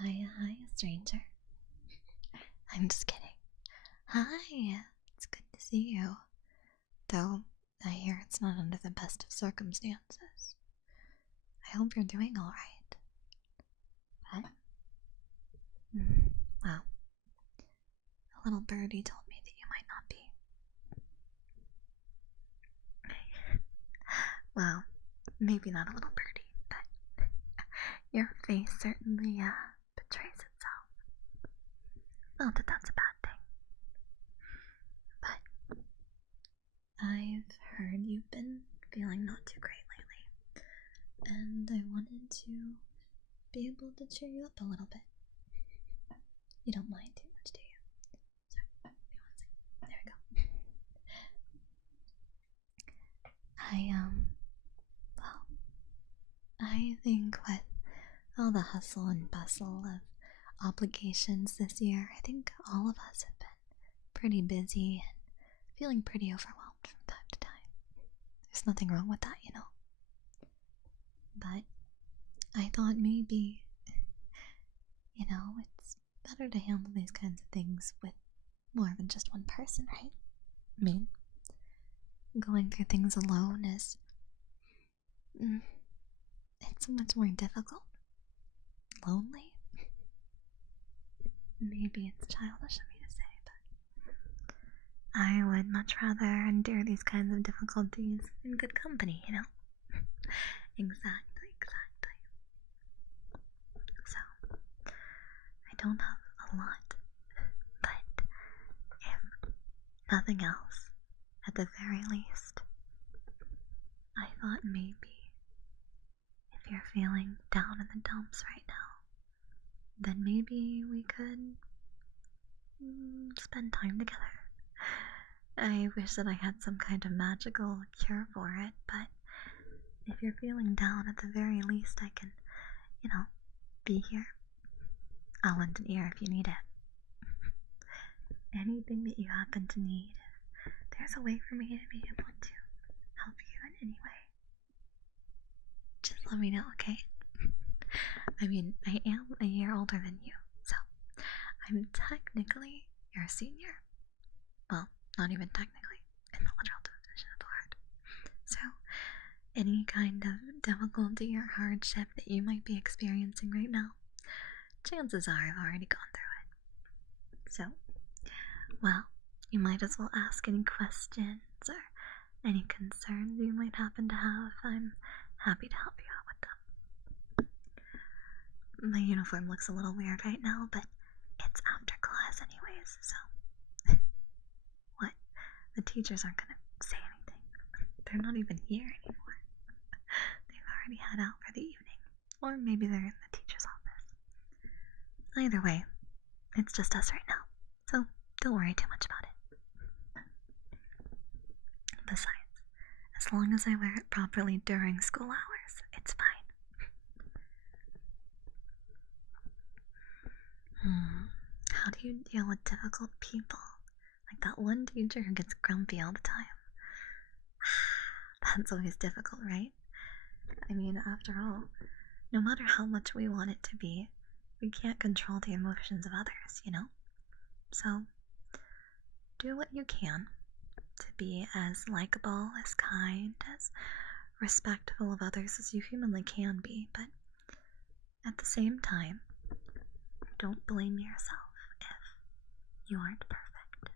Hi, stranger. I'm just kidding. Hi, it's good to see you. Though, I hear it's not under the best of circumstances. I hope you're doing alright. But, well, a little birdie told me that you might not be. Well, maybe not a little birdie, but your face certainly, betrays itself. Not that that's a bad thing. But I've heard you've been feeling not too great lately, and I wanted to be able to cheer you up a little bit. You don't mind too much, do you? Sorry, you want to see? There we go. Well, I think with all the hustle and bustle of obligations this year, I think all of us have been pretty busy and feeling pretty overwhelmed from time to time. There's nothing wrong with that, you know. But I thought maybe, it's better to handle these kinds of things with more than just one person, right? I mean, going through things alone is it's so much more difficult. Lonely. Maybe it's childish of me to say, but I would much rather endure these kinds of difficulties in good company, you know? Exactly. So, I don't have a lot, but if nothing else, at the very least, I thought maybe if you're feeling down in the dumps right now, then maybe we could spend time together. I wish that I had some kind of magical cure for it, but if you're feeling down, at the very least I can, be here. I'll lend an ear if you need it. Anything that you happen to need, there's a way for me to be able to help you in any way. Just let me know, okay? I mean, I am a year older than you, so I'm technically your senior. Well, not even technically, in the literal definition of the word. So, any kind of difficulty or hardship that you might be experiencing right now, chances are I've already gone through it. So, well, you might as well ask any questions or any concerns you might happen to have. I'm happy to help you out with them. My uniform looks a little weird right now, but it's after class anyways, so... What? The teachers aren't gonna say anything. They're not even here anymore. They've already had out for the evening. Or maybe they're in the teacher's office. Either way, it's just us right now, so don't worry too much about it. Besides, as long as I wear it properly during school hours, it's fine. How do you deal with difficult people? Like that one teacher who gets grumpy all the time. That's always difficult, right? I mean, after all, no matter how much we want it to be, we can't control the emotions of others, you know? So, do what you can to be as likable, as kind, as respectful of others as you humanly can be, but at the same time, don't blame yourself if you aren't perfect.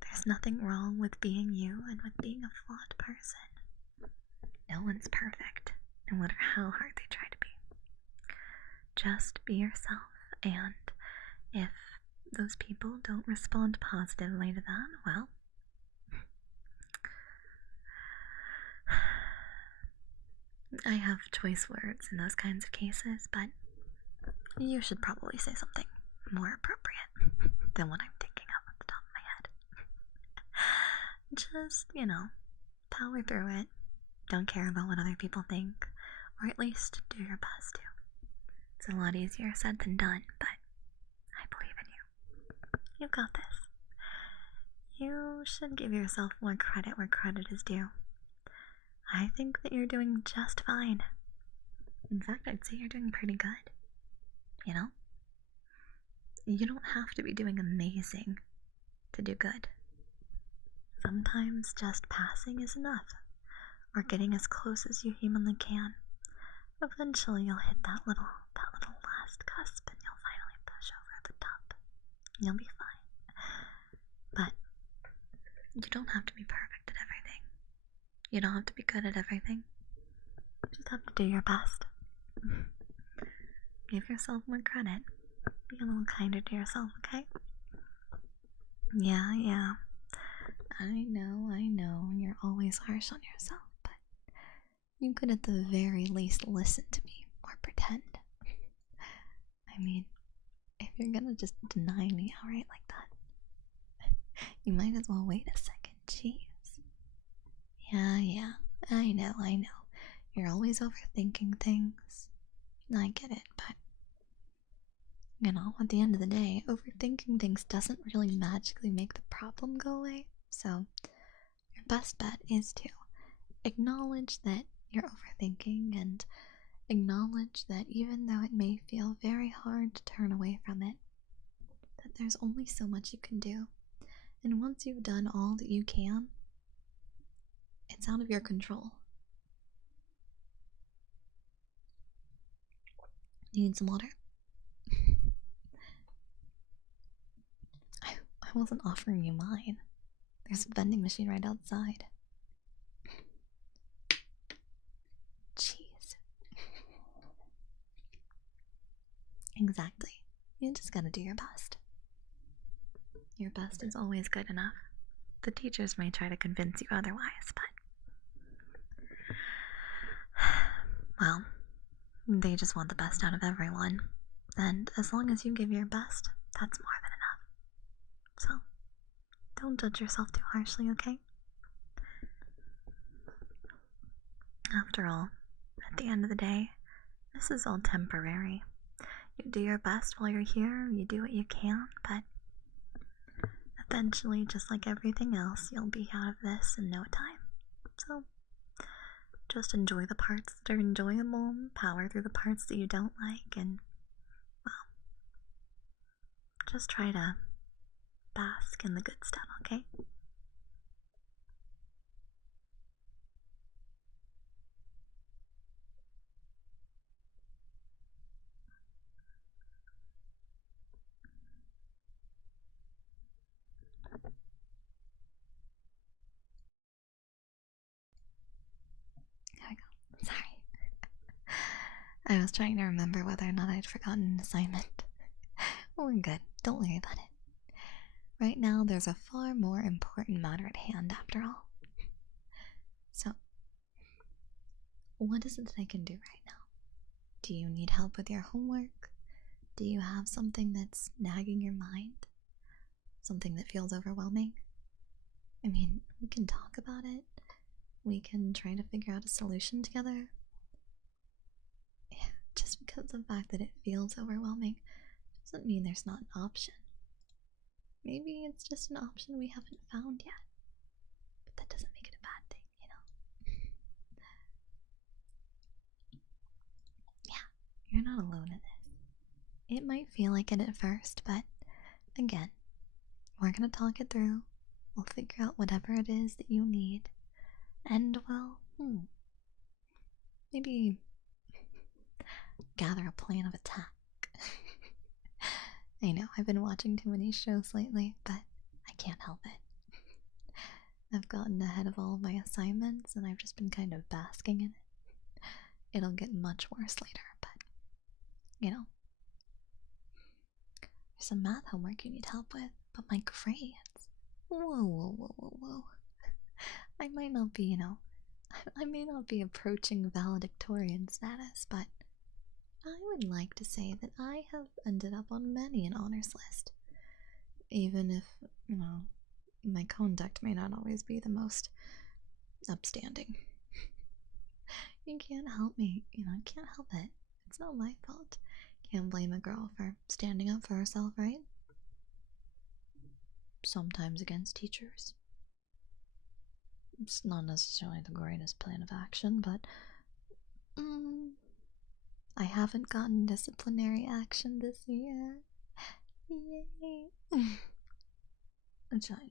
There's nothing wrong with being you and with being a flawed person. No one's perfect, no matter how hard they try to be. Just be yourself, and if those people don't respond positively to that, well, I have choice words in those kinds of cases, but you should probably say something more appropriate than what I'm thinking of at the top of my head. Just, power through it. Don't care about what other people think, or at least do your best to. It's a lot easier said than done, but I believe in you. You got this. You should give yourself more credit where credit is due. I think that you're doing just fine. In fact, I'd say you're doing pretty good. you know? You don't have to be doing amazing to do good. Sometimes just passing is enough, or getting as close as you humanly can. Eventually you'll hit that little last cusp and you'll finally push over the top. You'll be fine. But you don't have to be perfect at everything. You don't have to be good at everything. You just have to do your best. Give yourself more credit. Be a little kinder to yourself, okay? Yeah. I know, you're always harsh on yourself, but you could at the very least listen to me or pretend. I mean, if you're gonna just deny me outright like that, you might as well wait a second. Jeez. Yeah, I know. You're always overthinking things. I get it, but at the end of the day, overthinking things doesn't really magically make the problem go away. So, your best bet is to acknowledge that you're overthinking and acknowledge that even though it may feel very hard to turn away from it, that there's only so much you can do. And once you've done all that you can, it's out of your control. You need some water? I wasn't offering you mine. There's a vending machine right outside. Jeez. Exactly. You just gotta do your best. Your best is always good enough. The teachers may try to convince you otherwise, but... well, they just want the best out of everyone. And as long as you give your best, that's more than enough. So, don't judge yourself too harshly, okay? After all, at the end of the day, this is all temporary. You do your best while you're here, you do what you can, but eventually, just like everything else, you'll be out of this in no time. So, just enjoy the parts that are enjoyable, power through the parts that you don't like, and, well, just try to bask in the good stuff, okay? There we go. Sorry. I was trying to remember whether or not I'd forgotten an assignment. We're good. Don't worry about it. Right now, there's a far more important matter at hand, after all. So, what is it that I can do right now? Do you need help with your homework? Do you have something that's nagging your mind? Something that feels overwhelming? I mean, we can talk about it. We can try to figure out a solution together. Yeah, just because the fact that it feels overwhelming doesn't mean there's not an option. Maybe it's just an option we haven't found yet. But that doesn't make it a bad thing, you know? Yeah, you're not alone in this. It might feel like it at first, but again, we're gonna talk it through. We'll figure out whatever it is that you need. And we'll, maybe gather a plan of attack. I know, I've been watching too many shows lately, but I can't help it. I've gotten ahead of all of my assignments, and I've just been kind of basking in it. It'll get much worse later, but, you know. There's some math homework you need help with, but my grades. Whoa. I might not be, I may not be approaching valedictorian status, but I would like to say that I have ended up on many an honors list. Even if, my conduct may not always be the most upstanding. You can't help me, can't help it. It's not my fault. Can't blame a girl for standing up for herself, right? Sometimes against teachers. It's not necessarily the greatest plan of action, but I haven't gotten disciplinary action this year. Yay! I'm trying.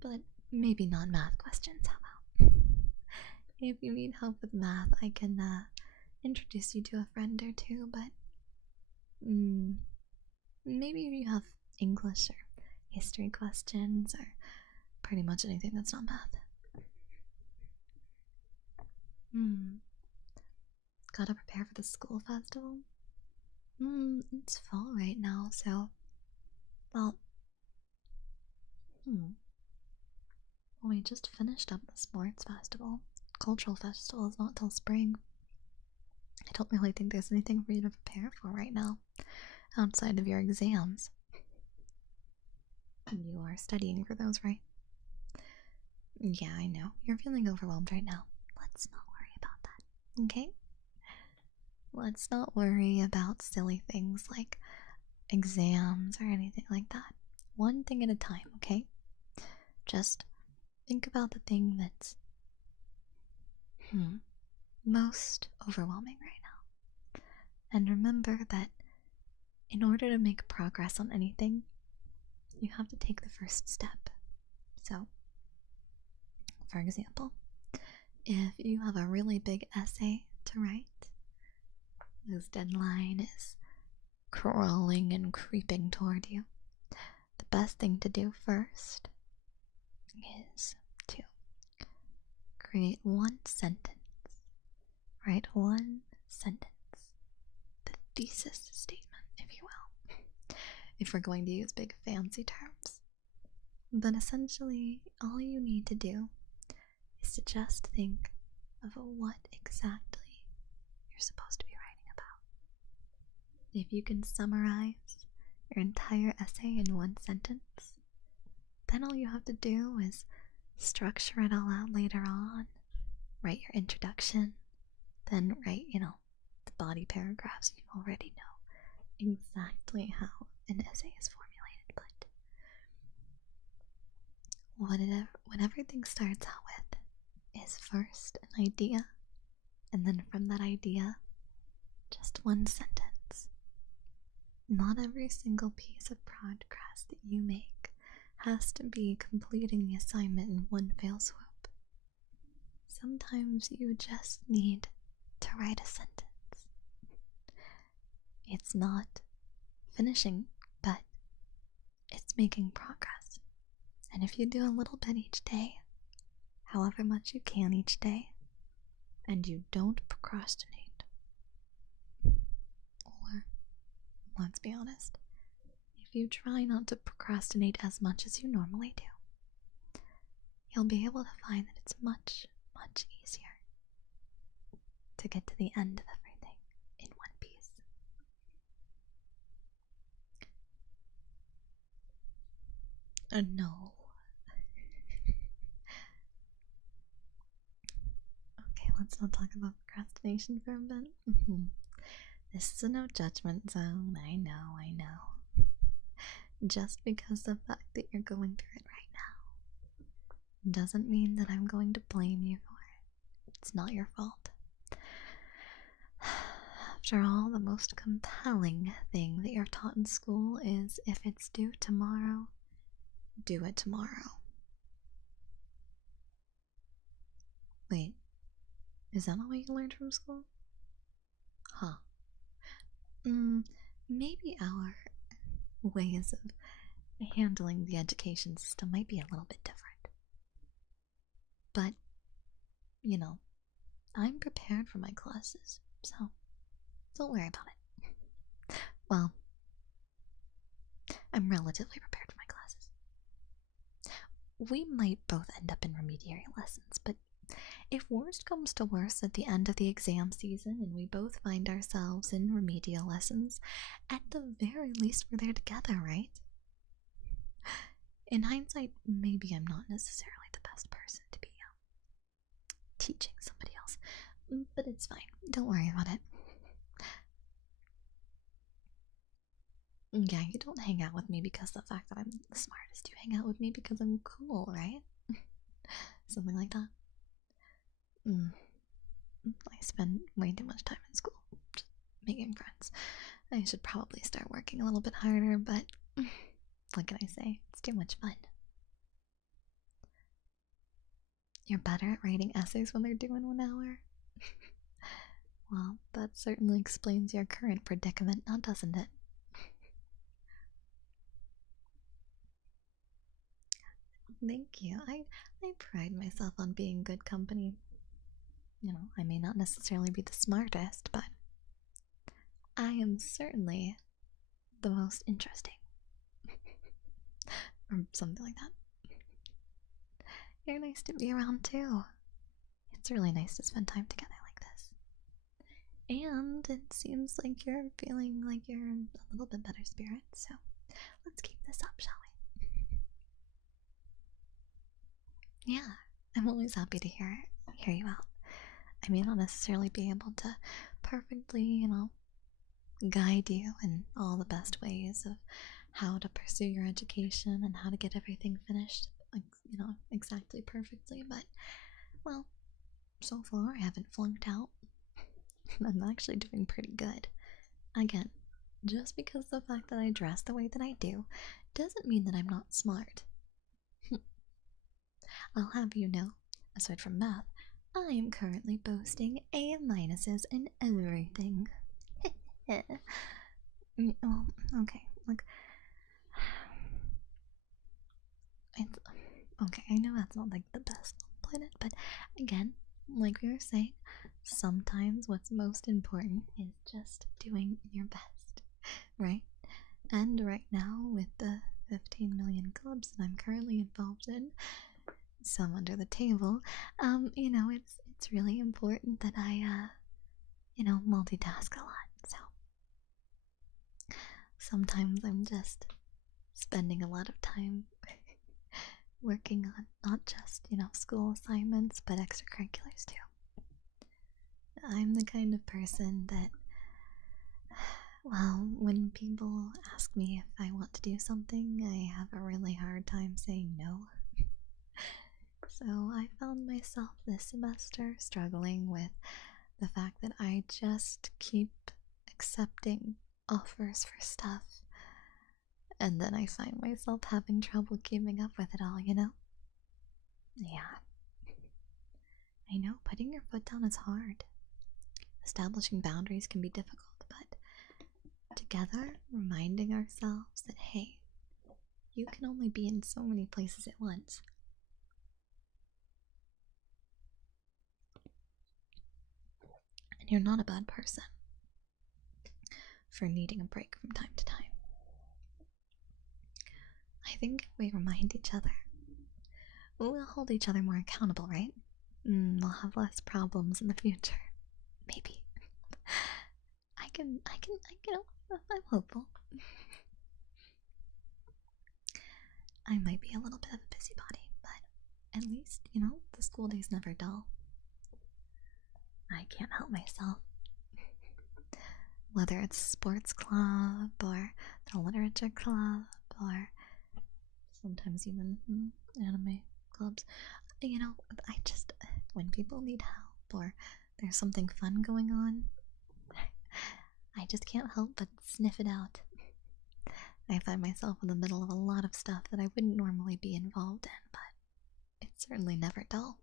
But maybe not math questions, how about? If you need help with math, I can introduce you to a friend or two, but maybe if you have English or history questions or pretty much anything that's not math. Gotta prepare for the school festival? It's fall right now, so. Well. We just finished up the sports festival. Cultural festival is not till spring. I don't really think there's anything for you to prepare for right now, outside of your exams. You are studying for those, right? Yeah, I know. You're feeling overwhelmed right now. Let's not worry about that, okay? Let's not worry about silly things like exams or anything like that. One thing at a time, okay? Just think about the thing that's most overwhelming right now. And remember that in order to make progress on anything, you have to take the first step. So, for example, if you have a really big essay to write, whose deadline is crawling and creeping toward you, the best thing to do first is to create one sentence. Write one sentence. The thesis statement, if you will. If we're going to use big fancy terms. But essentially, all you need to do is to just think of what exactly you're supposed to be writing about. If you can summarize your entire essay in one sentence, then all you have to do is structure it all out later on. Write your introduction, then write, the body paragraphs. You already know exactly how an essay is formulated, but what everything starts out with is first an idea, and then from that idea, just one sentence. Not every single piece of progress that you make has to be completing the assignment in one fell swoop. Sometimes you just need to write a sentence. It's not finishing, but it's making progress. And if you do a little bit each day, however much you can each day, and you don't procrastinate, or, let's be honest, if you try not to procrastinate as much as you normally do, you'll be able to find that it's much, much easier to get to the end of everything in one piece. No. Okay, let's not talk about procrastination for a bit. This is a no judgment zone. I know. Just because the fact that you're going through it right now doesn't mean that I'm going to blame you for it. It's not your fault. After all, the most compelling thing that you're taught in school is if it's due tomorrow, do it tomorrow. Wait, is that not what you learned from school? Huh. Maybe our ways of handling the education system might be a little bit different. But, I'm prepared for my classes, so don't worry about it. Well, I'm relatively prepared for my classes. We might both end up in remediary lessons, but if worst comes to worst at the end of the exam season and we both find ourselves in remedial lessons, at the very least we're there together, right? In hindsight, maybe I'm not necessarily the best person to be teaching somebody else, but it's fine. Don't worry about it. Yeah, you don't hang out with me because of the fact that I'm the smartest. You hang out with me because I'm cool, right? Something like that. I spend way too much time in school just making friends. I should probably start working a little bit harder, but what can I say? It's too much fun. You're better at writing essays when they're due in 1 hour? Well, that certainly explains your current predicament now, doesn't it? Thank you. I pride myself on being good company. You know, I may not necessarily be the smartest, but I am certainly the most interesting. Or something like that. You're nice to be around too. It's really nice to spend time together like this. And it seems like you're feeling like you're in a little bit better spirits, so let's keep this up, shall we? Yeah, I'm always happy to hear you out. I may not necessarily be able to perfectly, guide you in all the best ways of how to pursue your education and how to get everything finished, exactly perfectly, but, well, so far I haven't flunked out. I'm actually doing pretty good. Again, just because the fact that I dress the way that I do doesn't mean that I'm not smart. I'll have you know, aside from math, I am currently boasting A minuses in everything. Well, okay, look. It's, okay, I know that's not like the best on the planet, but again, like we were saying, sometimes what's most important is just doing your best, right? And right now, with the 15 million clubs that I'm currently involved in, some under the table, it's really important that I, multitask a lot. So sometimes I'm just spending a lot of time working on not just, school assignments, but extracurriculars too. I'm the kind of person that, well, when people ask me if I want to do something, I have a really hard time saying no. So I found myself this semester struggling with the fact that I just keep accepting offers for stuff, and then I find myself having trouble keeping up with it all, Yeah. I know, putting your foot down is hard. Establishing boundaries can be difficult, but together, reminding ourselves that, hey, you can only be in so many places at once. And you're not a bad person for needing a break from time to time. I think if we remind each other, we'll hold each other more accountable, right? We'll have less problems in the future. Maybe. I'm hopeful. I might be a little bit of a busybody, but at least, the school day's never dull. I can't help myself. Whether it's sports club, or the literature club, or sometimes even anime clubs. When people need help, or there's something fun going on, I just can't help but sniff it out. I find myself in the middle of a lot of stuff that I wouldn't normally be involved in, but it's certainly never dull,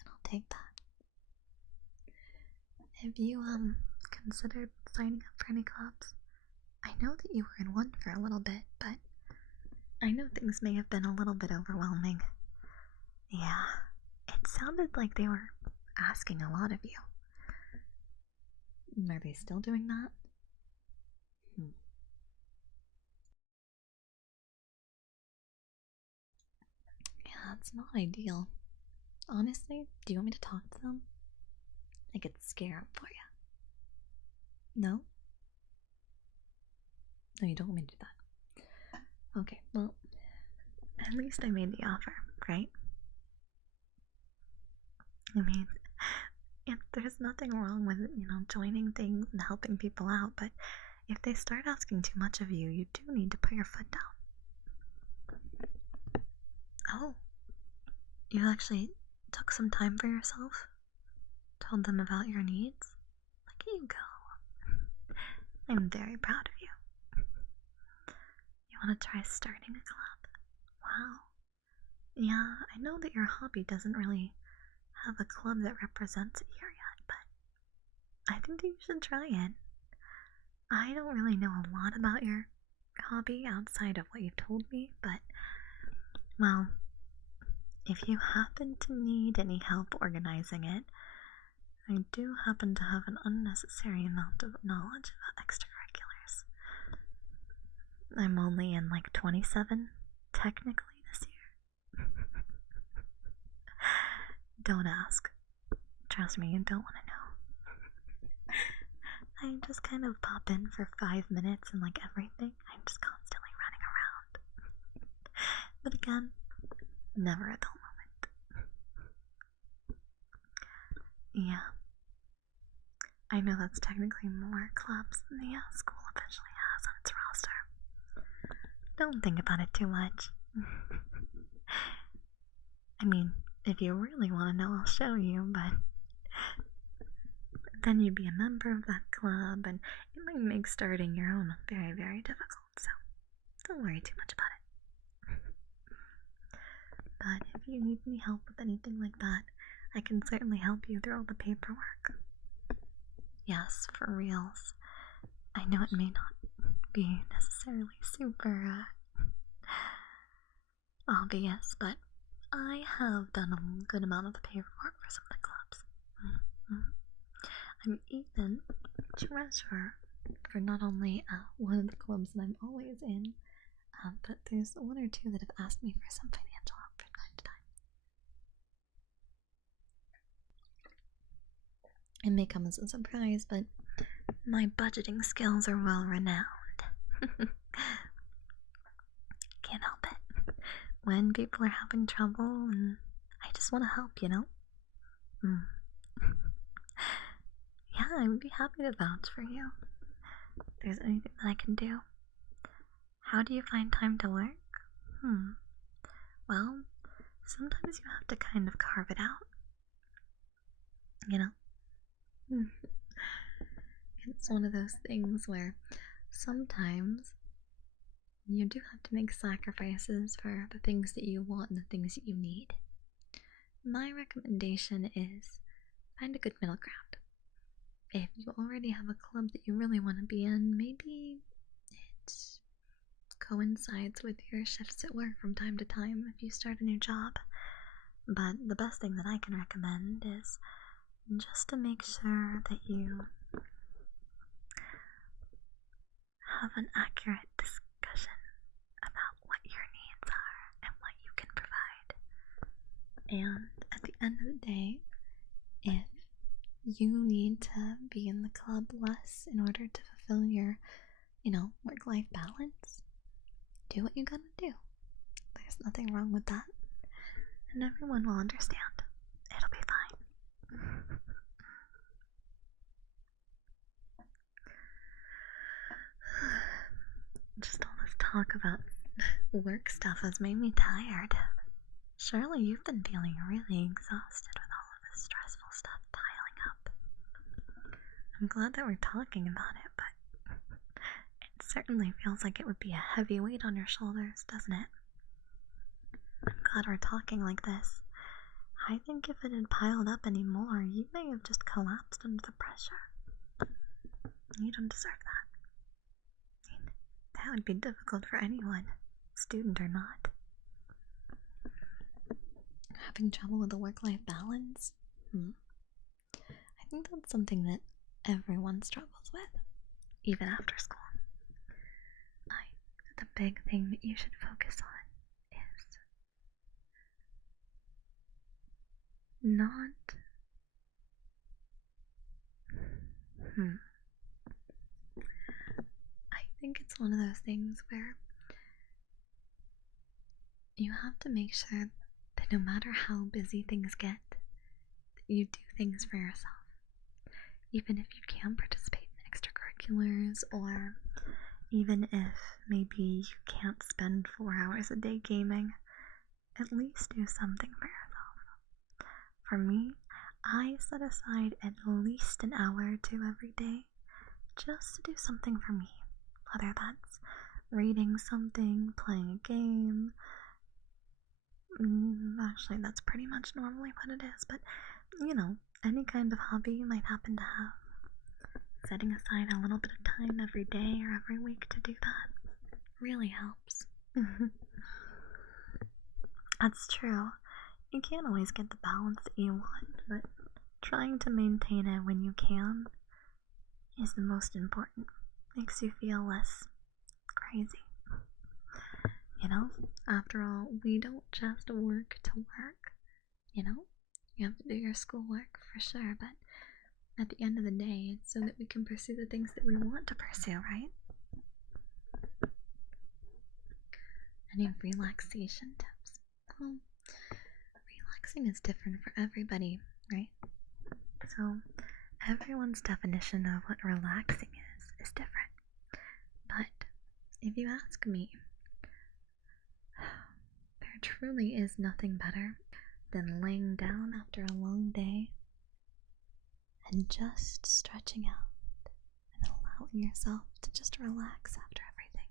and I'll take that. Have you, considered signing up for any clubs? I know that you were in one for a little bit, but I know things may have been a little bit overwhelming. Yeah, it sounded like they were asking a lot of you. Are they still doing that? Yeah, it's not ideal. Honestly, do you want me to talk to them? I could scare them for you. No? No, you don't want me to do that. Okay, well, at least I made the offer, right? I mean, there's nothing wrong with, joining things and helping people out, but if they start asking too much of you, you do need to put your foot down. Oh, you actually took some time for yourself? told them about your needs. Look at you go. I'm very proud of you. You want to try starting a club? Wow. Yeah, I know that your hobby doesn't really have a club that represents it here yet, but I think that you should try it. I don't really know a lot about your hobby outside of what you've told me, but, well, if you happen to need any help organizing it, I do happen to have an unnecessary amount of knowledge about extracurriculars. I'm only in like 27, technically, this year. Don't ask. Trust me, you don't want to know. I just kind of pop in for 5 minutes and like everything, I'm just constantly running around. But again, never a dull moment. Yeah. I know that's technically more clubs than the school officially has on its roster. Don't think about it too much. I mean, if you really want to know, I'll show you, but then you'd be a member of that club, and it might make starting your own very, very difficult, so don't worry too much about it. But if you need any help with anything like that, I can certainly help you through all the paperwork. Yes, for reals. I know it may not be necessarily super obvious, but I have done a good amount of the paperwork for some of the clubs. I'm even treasurer for not only one of the clubs that I'm always in, but there's one or two that have asked me for some financial help from time to time. It may come as a surprise, but my budgeting skills are well renowned. Can't help it. When people are having trouble, and I just want to help, you know? Yeah, I would be happy to vouch for you. If there's anything that I can do. How do you find time to work? Well, sometimes you have to kind of carve it out. You know? It's one of those things where sometimes you do have to make sacrifices for the things that you want and the things that you need. My recommendation is find a good middle ground. If you already have a club that you really want to be in, maybe it coincides with your shifts at work from time to time if you start a new job. But the best thing that I can recommend is just to make sure that you have an accurate discussion about what your needs are and what you can provide. And at the end of the day, if you need to be in the club less in order to fulfill your, work-life balance, do what you gotta do. There's nothing wrong with that. And everyone will understand. It'll be fine. Just all this talk about work stuff has made me tired. Surely you've been feeling really exhausted with all of this stressful stuff piling up. I'm glad that we're talking about it, but it certainly feels like it would be a heavy weight on your shoulders, doesn't it? I'm glad we're talking like this. I think if it had piled up any more, you may have just collapsed under the pressure. You don't deserve that. I mean, that would be difficult for anyone, student or not. Having trouble with the work-life balance? I think that's something that everyone struggles with, even after school. The big thing that you should focus on is not I think it's one of those things where you have to make sure that no matter how busy things get, that you do things for yourself. Even if you can participate in extracurriculars, or even if maybe you can't spend 4 hours a day gaming, at least do something for yourself. For me, I set aside at least an hour or two every day just to do something for me. Whether that's reading something, playing a game. Actually, that's pretty much normally what it is, but you know, any kind of hobby you might happen to have. Setting aside a little bit of time every day or every week to do that really helps. That's true. You can't always get the balance that you want, but trying to maintain it when you can is the most important. Makes you feel less crazy. You know, after all, we don't just work to work. You know, you have to do your schoolwork for sure, but at the end of the day, it's so that we can pursue the things that we want to pursue, right? Any relaxation tips? Well, relaxing is different for everybody, right? So, everyone's definition of what relaxing is different. But if you ask me, there truly is nothing better than laying down after a long day and just stretching out and allowing yourself to just relax after everything.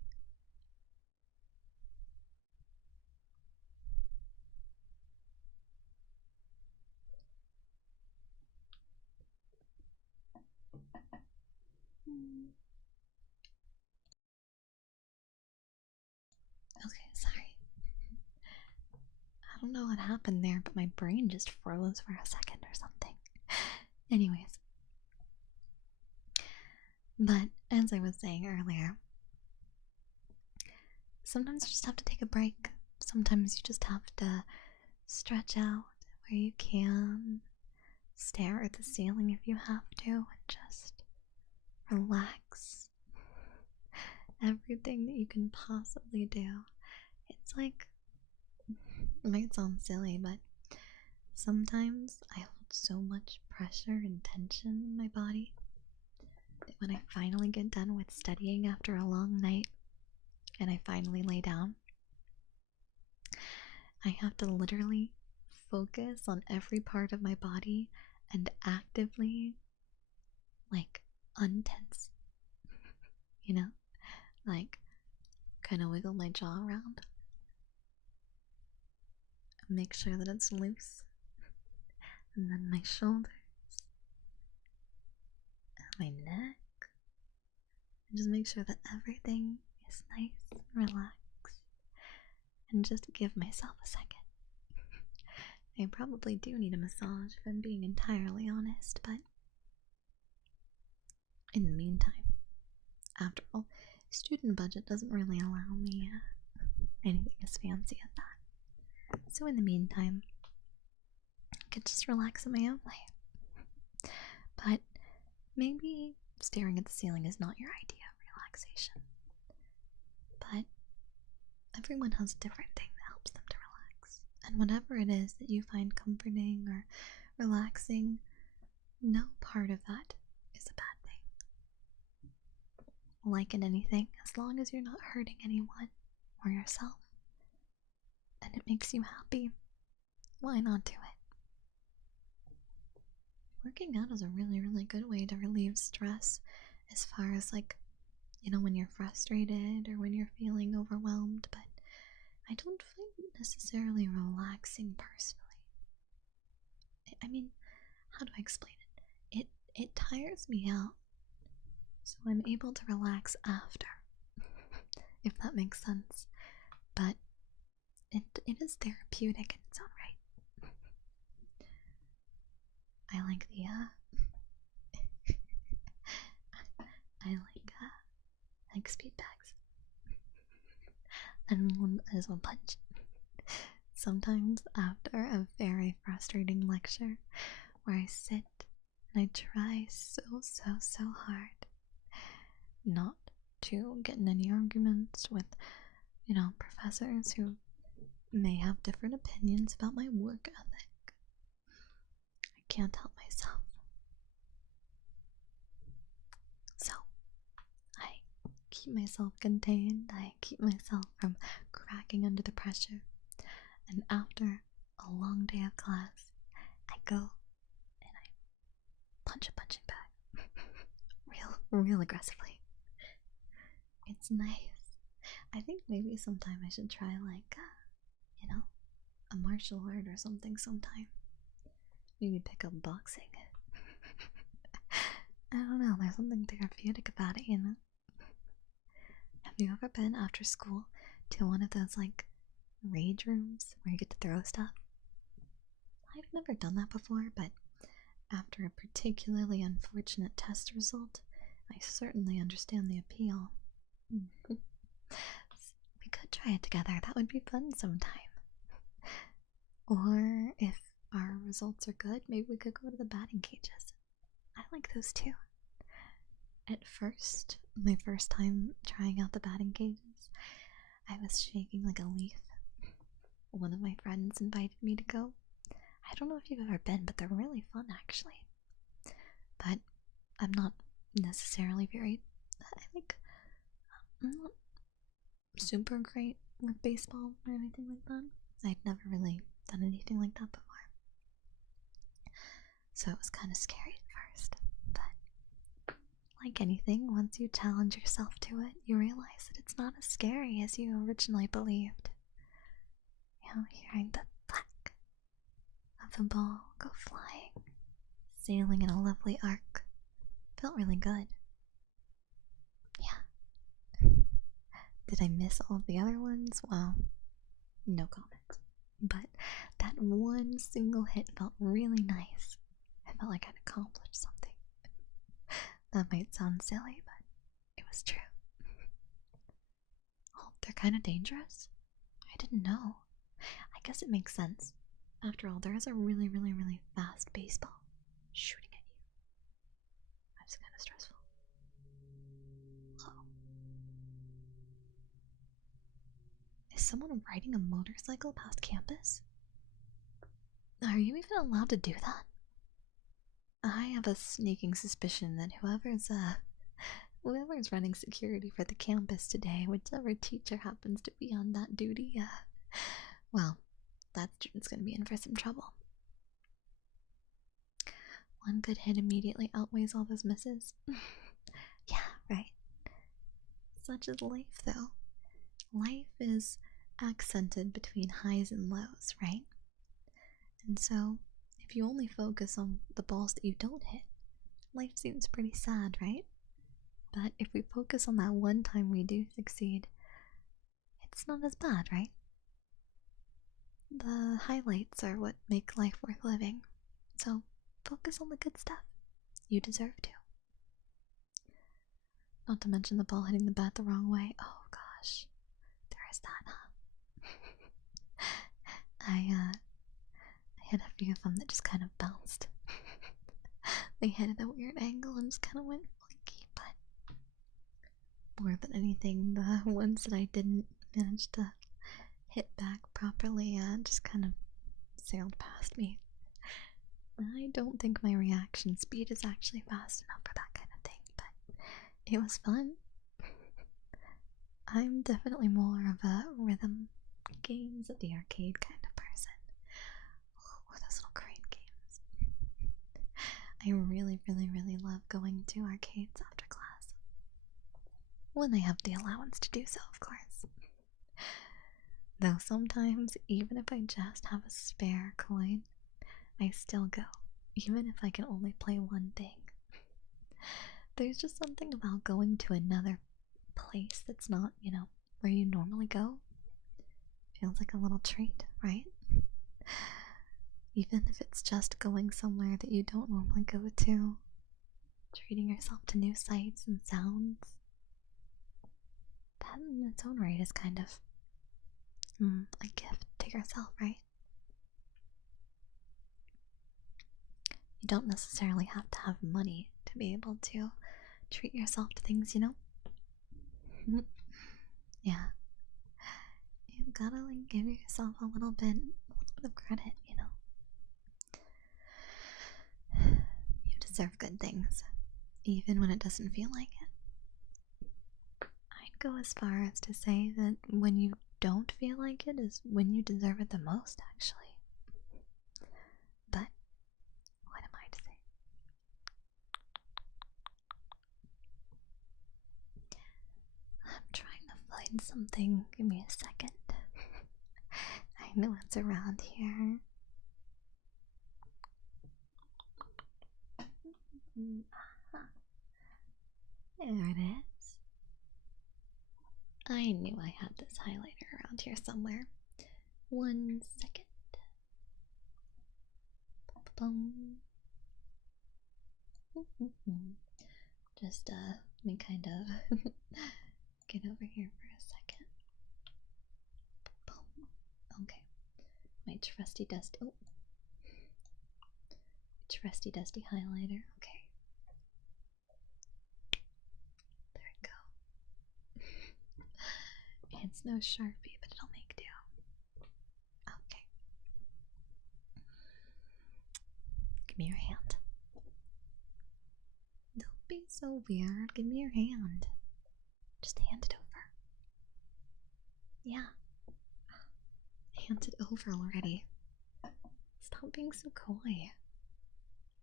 Okay, sorry. I don't know what happened there, but my brain just froze for a second or something. Anyways. But as I was saying earlier, sometimes you just have to take a break. Sometimes you just have to stretch out where you can, stare at the ceiling if you have to, and just relax. Everything that you can possibly do. It's like, it might sound silly, but sometimes I hold so much pressure and tension in my body that when I finally get done with studying after a long night and I finally lay down, I have to literally focus on every part of my body and actively, like, untense. You know? Like, kind of wiggle my jaw around. Make sure that it's loose. And then my shoulders. And my neck. And just make sure that everything is nice and relaxed. And just give myself a second. I probably do need a massage if I'm being entirely honest, but in the meantime, after all, student budget doesn't really allow me anything as fancy as that. So in the meantime, I could just relax in my own way. But maybe staring at the ceiling is not your idea of relaxation. But everyone has a different thing that helps them to relax. And whatever it is that you find comforting or relaxing, no part of that is a bad thing. Like in anything, as long as you're not hurting anyone or yourself, and it makes you happy, why not do it? Working out is a really, really good way to relieve stress as far as, like, you know, when you're frustrated or when you're feeling overwhelmed, but I don't find it necessarily relaxing personally. I mean, how do I explain it? It tires me out, so I'm able to relax after, if that makes sense. But it is therapeutic in its own right. I like the I like speed bags. And one is one punch. Sometimes after a very frustrating lecture where I sit and I try so hard not to get in any arguments with, you know, professors who may have different opinions about my work ethic. I can't help myself. So, I keep myself contained, I keep myself from cracking under the pressure, and after a long day of class, I go punch a punching bag. real aggressively. It's nice. I think maybe sometime I should try, like, a martial art or something sometime. Maybe pick up boxing. I don't know, there's something therapeutic about it, you know? Have you ever been after school to one of those, like, rage rooms where you get to throw stuff? I've never done that before, but after a particularly unfortunate test result, I certainly understand the appeal. We could try it together, that would be fun sometime. Or if our results are good, maybe we could go to the batting cages. I like those too. At first, my first time trying out the batting cages, I was shaking like a leaf. One of my friends invited me to go. I don't know if you've ever been, but they're really fun actually. But I'm not necessarily I'm not super great with baseball or anything like that. I'd never really done anything like that before. So it was kind of scary at first, but like anything, once you challenge yourself to it, you realize that it's not as scary as you originally believed. You know, hearing the thwack of the ball go flying, sailing in a lovely arc, felt really good. Yeah. Did I miss all the other ones? Well, no comment. But that one single hit felt really nice. I felt like I'd accomplished something. That might sound silly, but it was true. Oh, they're kind of dangerous? I didn't know. I guess it makes sense. After all, there is a really fast baseball shooting at you. That's kind of stressful. Uh-oh. Is someone riding a motorcycle past campus? Are you even allowed to do that? I have a sneaking suspicion that whoever's running security for the campus today, whichever teacher happens to be on that duty, well, that student's gonna be in for some trouble. One good hit immediately outweighs all those misses. Yeah, right. Such is life, though. Life is accented between highs and lows, right? And so, if you only focus on the balls that you don't hit, life seems pretty sad, right? But if we focus on that one time we do succeed, it's not as bad, right? The highlights are what make life worth living. So, focus on the good stuff. You deserve to. Not to mention the ball hitting the bat the wrong way. Oh gosh. There is that, huh? I hit a few of them that just kind of bounced. They hit at a weird angle and just kind of went flaky, but more than anything, the ones that I didn't manage to hit back properly just kind of sailed past me. I don't think my reaction speed is actually fast enough for that kind of thing, but it was fun. I'm definitely more of a rhythm games at the arcade kind of person. Or those little crane games. I really love going to arcades after class. When I have the allowance to do so, of course. Though sometimes, even if I just have a spare coin, I still go, even if I can only play one thing. There's just something about going to another place that's not, where you normally go. Feels like a little treat, right? Even if it's just going somewhere that you don't normally go to, treating yourself to new sights and sounds. That in its own right is kind of a gift to yourself, right? You don't necessarily have to have money to be able to treat yourself to things, Yeah. You've gotta give yourself a little bit of credit, You deserve good things, even when it doesn't feel like it. I'd go as far as to say that when you don't feel like it is when you deserve it the most, actually. But what am I to say? find something. Give me a second. I know it's around here. There it is. I knew I had this highlighter around here somewhere. 1 second. Just let me kind of get over here for a second. Okay, my trusty dusty highlighter. Okay, there we go. It's no Sharpie, but it'll make do. Okay, give me your hand. Don't be so weird. Give me your hand. Just hand it over. Yeah. Hand it over already. Stop being so coy.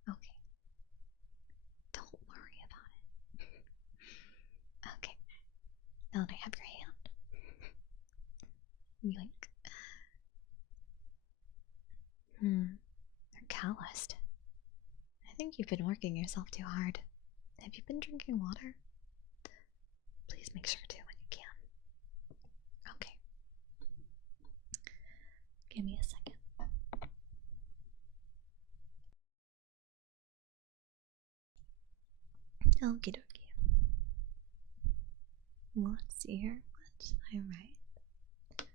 Okay. Don't worry about it. Okay. Now that I have your hand. Yoink. You're calloused. I think you've been working yourself too hard. Have you been drinking water? Please make sure to when you can. Okay. Give me a second. Okie dokie. Let's see here. What did I write?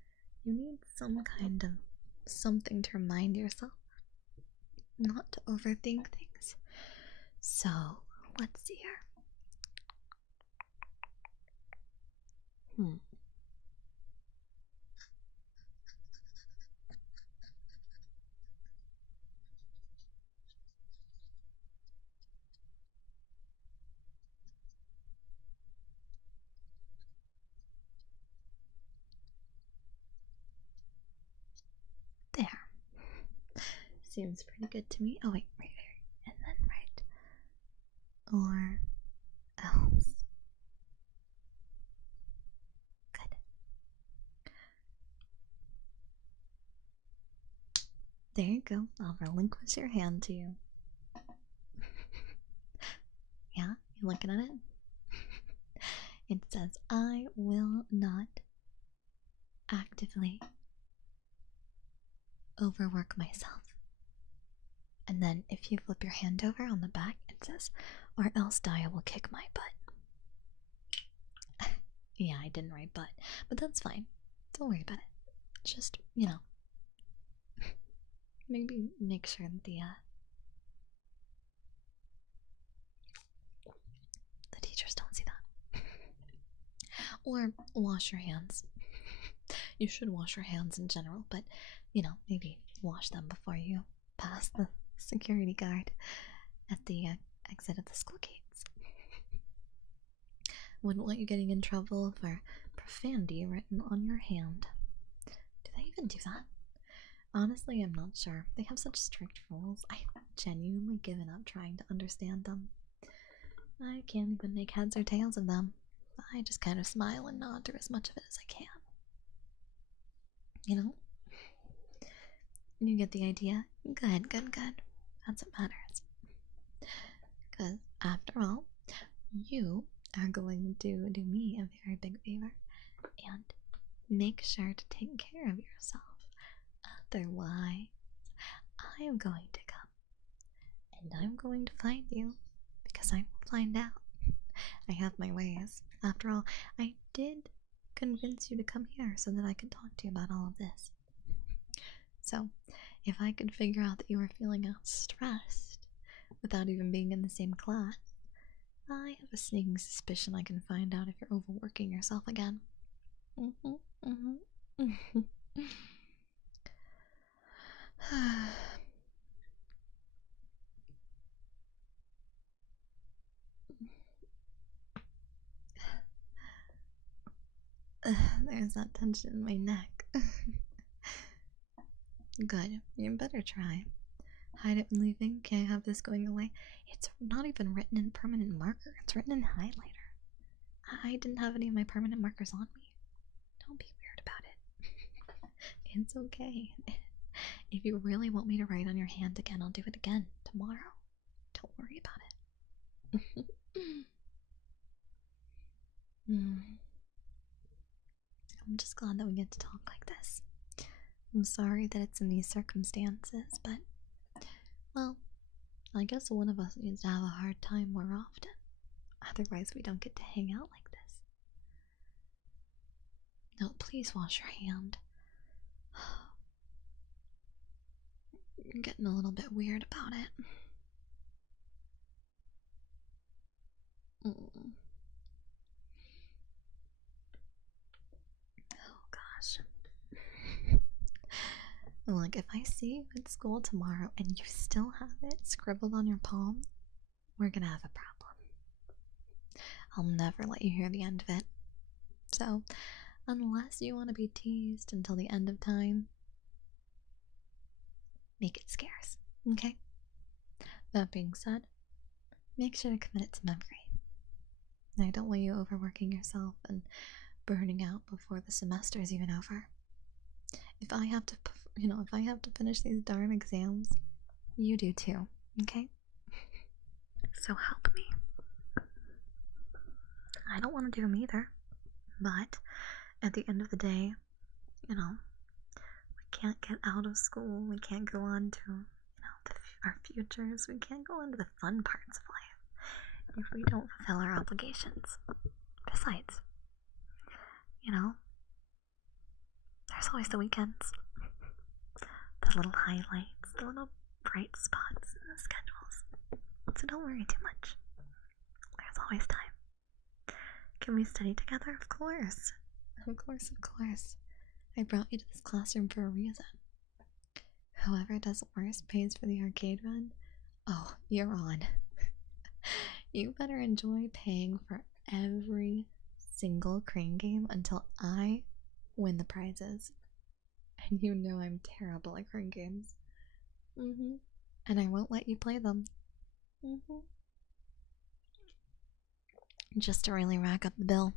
You need some kind of something to remind yourself not to overthink things. So, let's see here. There. Seems pretty good to me. Oh, wait, right there. And then right. Or else. Good. There you go. I'll relinquish your hand to you. Yeah? You looking at it? It says, I will not actively overwork myself. And then if you flip your hand over on the back, it says, or else Daiya will kick my butt. Yeah, I didn't write butt, but that's fine. Don't worry about it. Just, you know, maybe make sure that the teachers don't see that. Or wash your hands. You should wash your hands in general, but, you know, maybe wash them before you pass the security guard at the exit of the school gates. Wouldn't want you getting in trouble for profanity written on your hand. Do they even do that? Honestly, I'm not sure. They have such strict rules. I've genuinely given up trying to understand them. I can't even make heads or tails of them. I just kind of smile and nod through as much of it as I can. You know? You get the idea? Good, good, good. That's what matters. Because, after all, you are going to do me a very big favor and make sure to take care of yourself. Otherwise, I am going to come and I'm going to find you because I will find out. I have my ways. After all, I did convince you to come here so that I could talk to you about all of this. So, if I could figure out that you were feeling stressed without even being in the same class, I have a sneaking suspicion I can find out if you're overworking yourself again. There's that tension in my neck. Good. You better try. Hide it when leaving. Can't have this going away. It's not even written in permanent marker. It's written in highlighter. I didn't have any of my permanent markers on me. It's okay. If you really want me to write on your hand again, I'll do it again tomorrow. Don't worry about it. I'm just glad that we get to talk like this. I'm sorry that it's in these circumstances, but, well, I guess one of us needs to have a hard time more often. Otherwise, we don't get to hang out like this. No, please wash your hand. You're getting a little bit weird about it. Oh gosh. Look, if I see you at school tomorrow and you still have it scribbled on your palm, we're gonna have a problem. I'll never let you hear the end of it. So, unless you want to be teased until the end of time, make it scarce, okay? That being said, make sure to commit it to memory. I don't want you overworking yourself and burning out before the semester is even over. If I have to, if I have to finish these darn exams, you do too, okay? So help me. I don't want to do them either, but at the end of the day, we can't get out of school, we can't go on to, our futures, we can't go on to the fun parts of life if we don't fulfill our obligations. Besides, there's always the weekends, the little highlights, the little bright spots in the schedules. So don't worry too much. There's always time. Can we study together? Of course. Of course, of course. I brought you to this classroom for a reason. Whoever does it worst pays for the arcade run. Oh, you're on. You better enjoy paying for every single crane game until I win the prizes. And you know I'm terrible at crane games. And I won't let you play them. Just to really rack up the bill.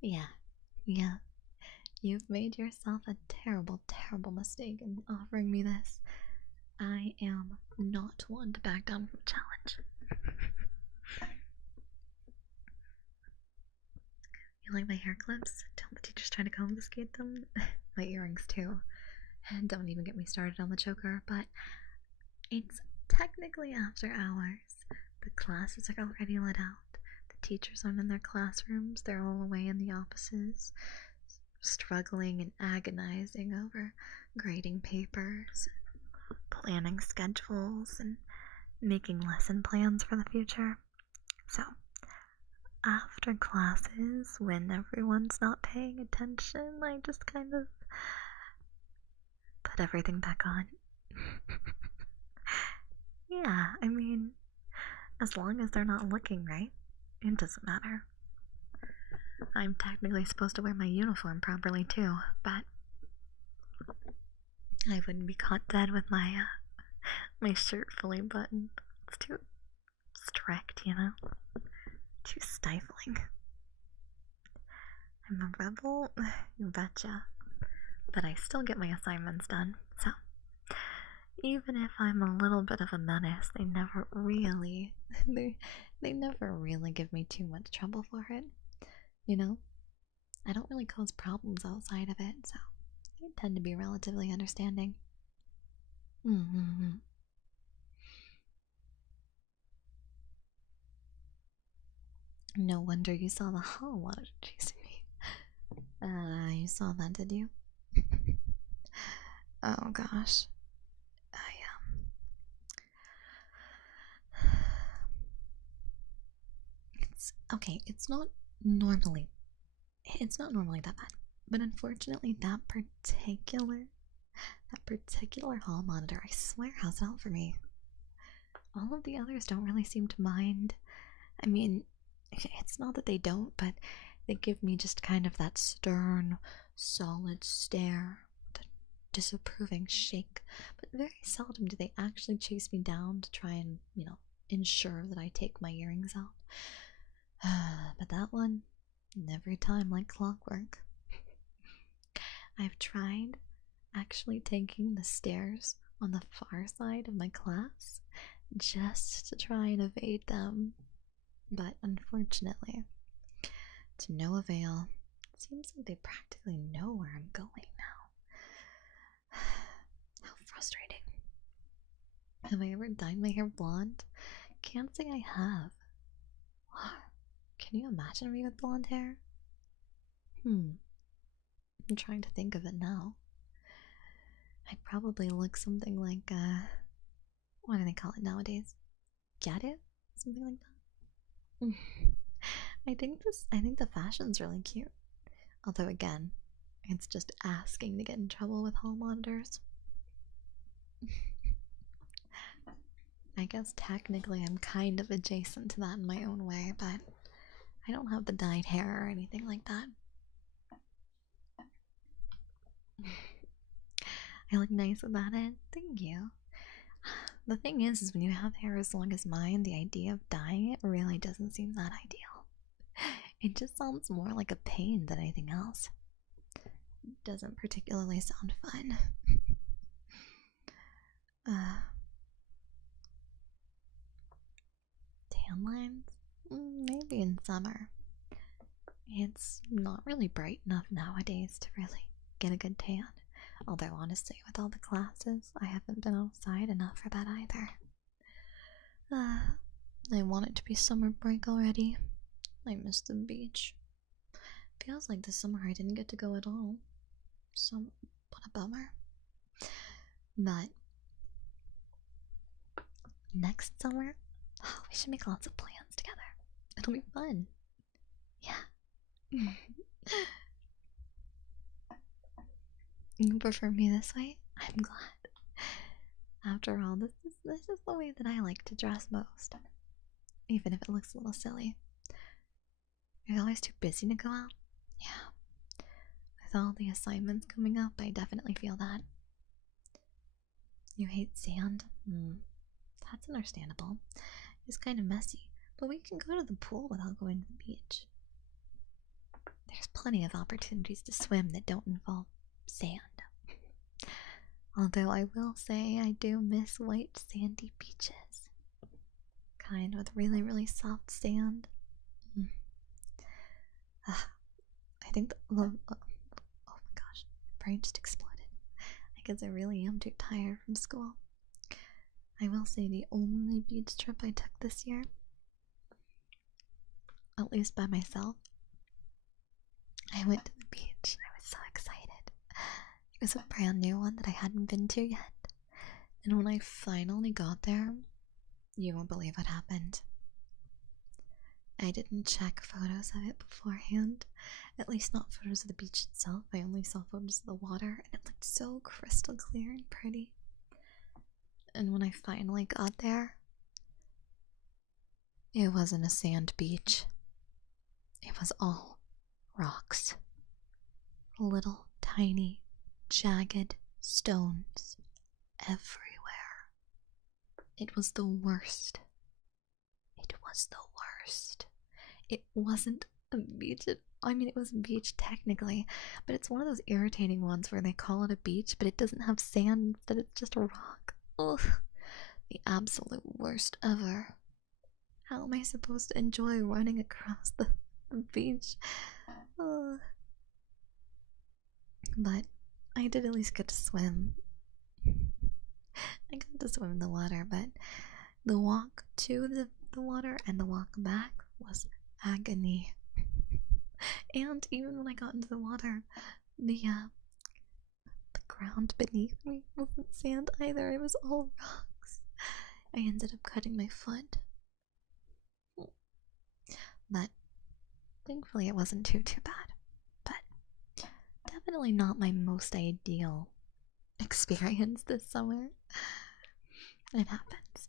Yeah. You've made yourself a terrible, terrible mistake in offering me this. I am not one to back down from a challenge. You like my hair clips? Don't the teachers try to confiscate them? My earrings too. And don't even get me started on the choker, but it's technically after hours. The classes are already let out. The teachers aren't in their classrooms, they're all away in the offices, struggling and agonizing over grading papers, planning schedules, and making lesson plans for the future. So, after classes, when everyone's not paying attention, I just kind of put everything back on. Yeah, I mean, as long as they're not looking, right? It doesn't matter. I'm technically supposed to wear my uniform properly too, but I wouldn't be caught dead with my shirt fully buttoned. It's too strict, too stifling. I'm a rebel, you betcha, but I still get my assignments done, so even if I'm a little bit of a menace, they never really give me too much trouble for it. I don't really cause problems outside of it, so they tend to be relatively understanding. No wonder you saw the hall wanted to chase me. You saw that, did you? Oh gosh. It's not normally that bad. But unfortunately that particular hall monitor, I swear, has it out for me. All of the others don't really seem to mind. I mean, it's not that they don't, but they give me just kind of that stern, solid stare, the disapproving shake, but very seldom do they actually chase me down to try and, ensure that I take my earrings out. But that one, And every time like clockwork. I've tried actually taking the stairs on the far side of my class just to try and evade them, but unfortunately, to no avail. It seems like they practically know where I'm going now. How frustrating. Have I ever dyed my hair blonde? Can't say I have. Can you imagine me with blonde hair? I'm trying to think of it now. I probably look something like, what do they call it nowadays? Gadu? Something like that? I think the fashion's really cute. Although again, it's just asking to get in trouble with hall monitors. I guess technically I'm kind of adjacent to that in my own way, but I don't have the dyed hair or anything like that. I look nice without it. Thank you. The thing is when you have hair as long as mine, the idea of dyeing it really doesn't seem that ideal. It just sounds more like a pain than anything else. It doesn't particularly sound fun. Tan lines? Maybe in summer. It's not really bright enough nowadays to really get a good tan. Although honestly, with all the classes, I haven't been outside enough for that either. I want it to be summer break already. I miss the beach. Feels like this summer I didn't get to go at all. So, what a bummer. But next summer, we should make lots of plans together. It'll be fun. Yeah. You prefer me this way? I'm glad. After all, this is the way that I like to dress most. Even if it looks a little silly. You're always too busy to go out? Yeah. With all the assignments coming up, I definitely feel that. You hate sand? That's understandable. It's kind of messy, but we can go to the pool without going to the beach. There's plenty of opportunities to swim that don't involve sand. Although I will say I do miss white sandy beaches. Kind with really, really soft sand. I think oh my gosh, my brain just exploded. I guess I really am too tired from school. I will say the only beach trip I took this year, at least by myself, I went to the beach. I was so excited. It was a brand new one that I hadn't been to yet. And when I finally got there, you won't believe what happened. I didn't check photos of it beforehand. At least not photos of the beach itself. I only saw photos of the water, and it looked so crystal clear and pretty. And when I finally got there, it wasn't a sand beach. It was all rocks. Little, tiny, jagged stones everywhere. It was the worst. It was the worst. It wasn't a beach. It was a beach technically, but it's one of those irritating ones where they call it a beach, but it doesn't have sand, instead it's just a rock. Ugh. The absolute worst ever. How am I supposed to enjoy running across the beach? Ugh. But I did at least get to swim. I got to swim in the water, but the walk to the water and the walk back was agony. And even when I got into the water, the ground beneath me wasn't sand either. It was all rocks. I ended up cutting my foot. But thankfully it wasn't too bad. But definitely not my most ideal experience this summer. It happens.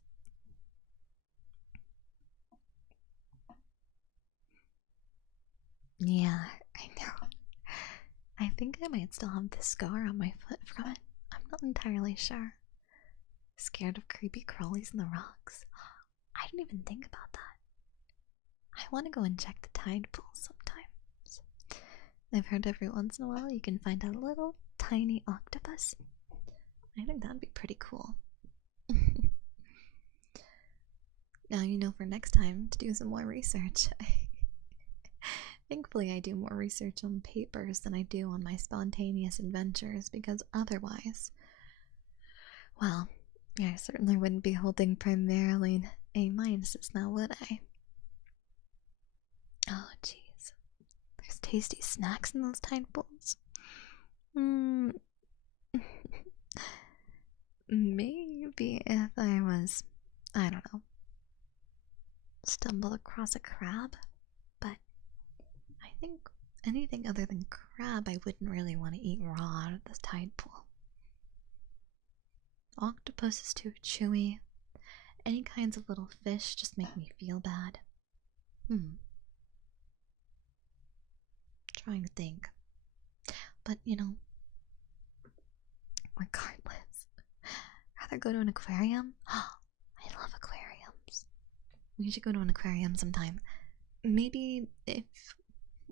Yeah, I know. I think I might still have the scar on my foot from it. I'm not entirely sure. Scared of creepy crawlies in the rocks. I didn't even think about that. I want to go and check the tide pool sometime. I've heard every once in a while you can find a little tiny octopus. I think that'd be pretty cool. Now you know for next time to do some more research. Thankfully, I do more research on papers than I do on my spontaneous adventures, because otherwise, well, I certainly wouldn't be holding primarily an A-minuses now, would I? Oh, jeez. There's tasty snacks in those tide pools. Maybe if I was, I don't know, stumbled across a crab, but I think anything other than crab I wouldn't really want to eat raw out of the tide pool. Octopus is too chewy. Any kinds of little fish just make me feel bad. Trying to think. But, you know, regardless, rather go to an aquarium. I love aquariums. We should go to an aquarium sometime. Maybe if...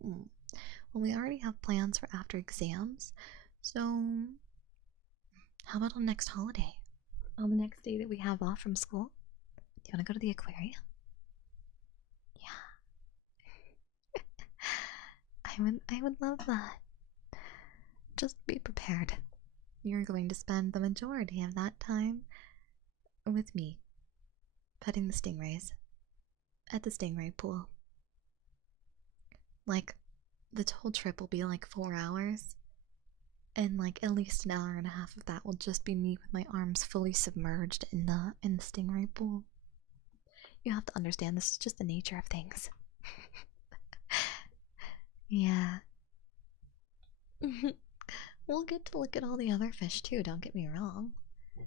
well, we already have plans for after exams, so how about on next holiday? On the next day that we have off from school? Do you want to go to the aquarium? Yeah. I would love that. Just be prepared. You're going to spend the majority of that time with me, petting the stingrays at the stingray pool. Like, the whole trip will be like 4 hours, and like at least an hour and a half of that will just be me with my arms fully submerged in the stingray pool. You have to understand, this is just the nature of things. Yeah. We'll get to look at all the other fish too, don't get me wrong.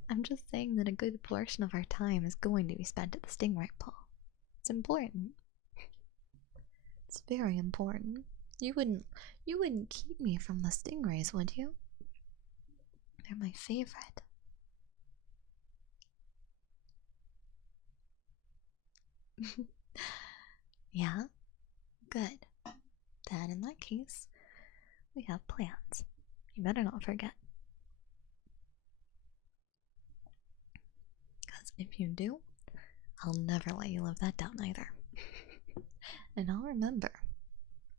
I'm just saying that a good portion of our time is going to be spent at the stingray pool. It's important. It's very important. You wouldn't keep me from the stingrays, would you? They're my favorite. Yeah? Good. Then in that case, we have plans. You better not forget. Because if you do, I'll never let you live that down either. And I'll remember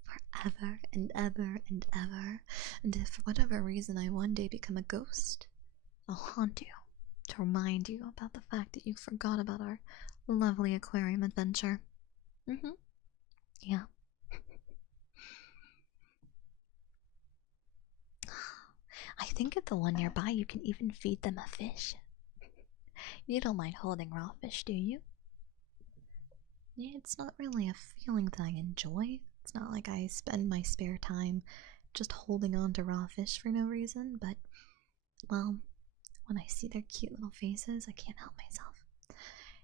forever and ever and ever. And if for whatever reason I one day become a ghost, I'll haunt you to remind you about the fact that you forgot about our lovely aquarium adventure. Yeah. I think at the one nearby you can even feed them a fish. You don't mind holding raw fish, do you? Yeah, it's not really a feeling that I enjoy. It's not like I spend my spare time just holding on to raw fish for no reason, but, well, when I see their cute little faces, I can't help myself.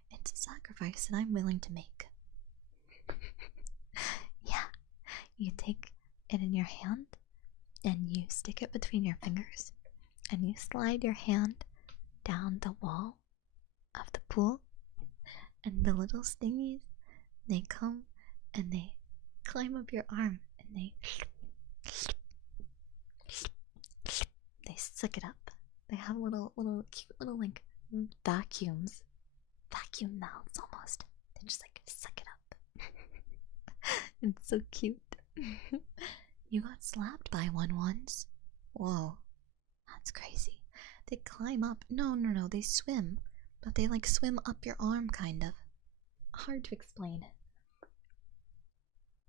It's a sacrifice that I'm willing to make. Yeah, you take it in your hand, and you stick it between your fingers, and you slide your hand down the wall of the pool, and the little stingies, they come and they climb up your arm and they suck it up. They have little cute little like vacuum mouths almost. They just like suck it up. It's so cute. You got slapped by one once. Whoa, that's crazy. They climb up. No, they swim, but they like swim up your arm, kind of. Hard to explain.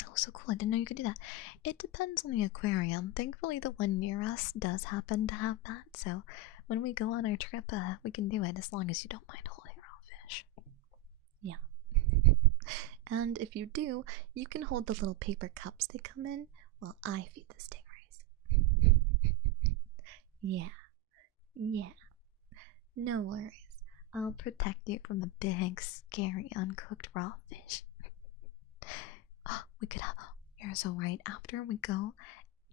Oh, so cool. I didn't know you could do that. It depends on the aquarium. Thankfully, the one near us does happen to have that, so when we go on our trip, we can do it as long as you don't mind holding raw fish. Yeah. And if you do, you can hold the little paper cups they come in while I feed the stingrays. Yeah. No worries. I'll protect you from the big, scary, uncooked raw fish. Oh, we could have. You're so right. After we go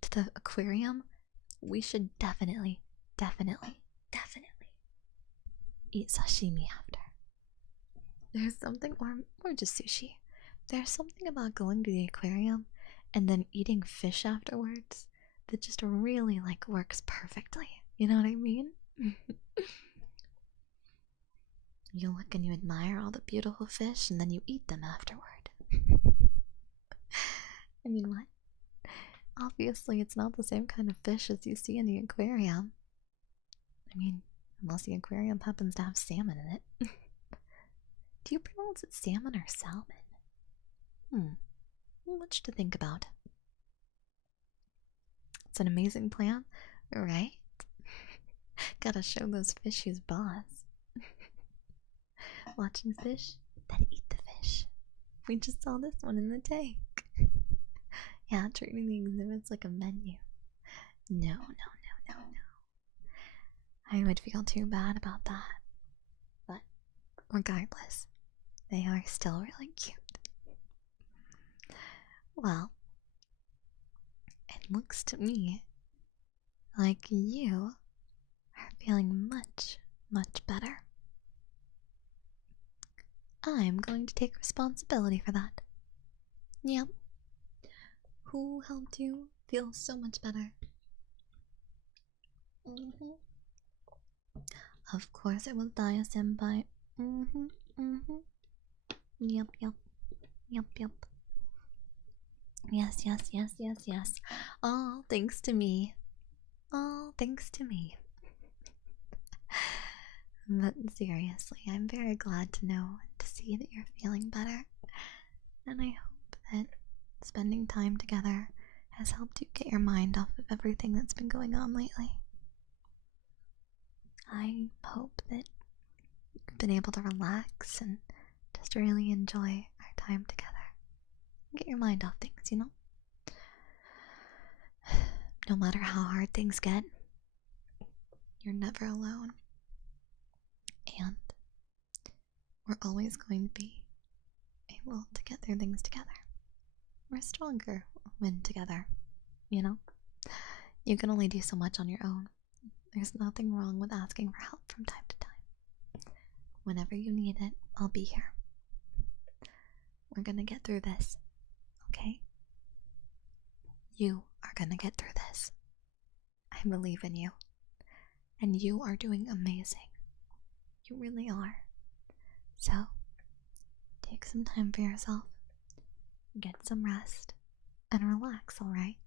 to the aquarium, we should definitely eat sashimi after. There's something, or just sushi. There's something about going to the aquarium and then eating fish afterwards that just really like works perfectly. You know what I mean? You look and you admire all the beautiful fish and then you eat them afterward. I mean, what? Obviously, it's not the same kind of fish as you see in the aquarium. I mean, unless the aquarium happens to have salmon in it. Do you pronounce it salmon or salmon? Much to think about. It's an amazing plan, right? Gotta show those fish who's boss. Watching fish, then eat the fish. We just saw this one in the tank. Yeah, treating the exhibits like a menu. No. I would feel too bad about that. But regardless, they are still really cute. Well, it looks to me like you are feeling much, much better. I'm going to take responsibility for that. Yep. Who helped you feel so much better? Of course it was Daiya-senpai. Yep. Yes. All thanks to me. But seriously, I'm very glad to know and to see that you're feeling better. And I hope that spending time together has helped you get your mind off of everything that's been going on lately. I hope that you've been able to relax and just really enjoy our time together. Get your mind off things, you know? No matter how hard things get, you're never alone. And we're always going to be able to get through things together. We're stronger when together, you know? You can only do so much on your own. There's nothing wrong with asking for help from time to time. Whenever you need it, I'll be here. We're gonna get through this, okay? You are gonna get through this. I believe in you. And you are doing amazing. You really are. So, take some time for yourself. Get some rest. And relax, alright?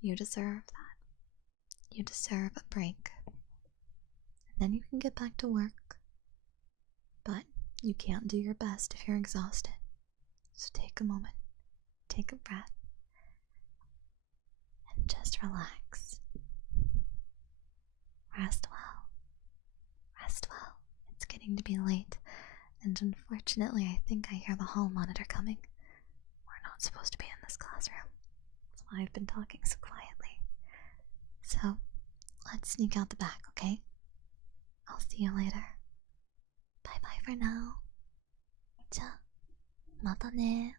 You deserve that. You deserve a break. And then you can get back to work. But you can't do your best if you're exhausted. So take a moment. Take a breath. And just relax. Rest well. Rest well. It's getting to be late. And unfortunately, I think I hear the hall monitor coming. We're not supposed to be in this classroom. That's why I've been talking so quietly. So, let's sneak out the back, okay? I'll see you later. Bye bye for now. じゃあ、またね。